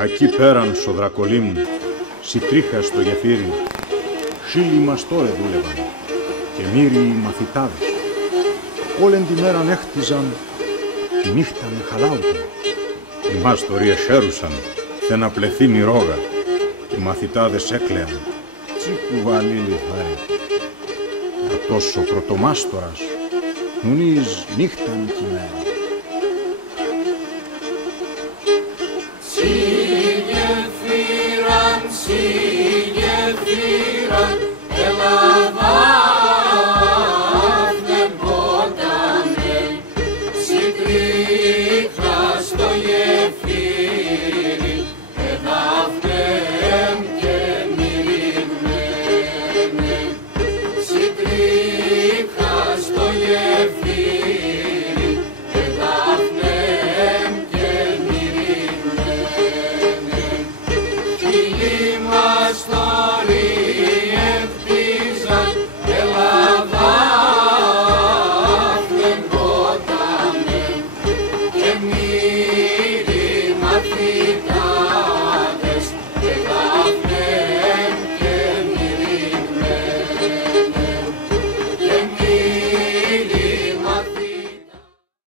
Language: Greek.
Ακεί πέραν στο Δρακολίμ, σιτρίχα στο γεφύρι, χίλιοι μαστόρε δούλευαν και μύριοι μαθητάδες. Όλεν τη μέραν έχτιζαν, τη νύχτα με χαλάουταν. Οι μάστοροι εσέρουσαν, θε να πλεθεί μυρόγα. Οι μαθητάδες έκλαιαν, τσι κουβαλίλι φάρε. Αυτός ο πρωτομάστορας, νουνείς νύχταν κι ημέρα.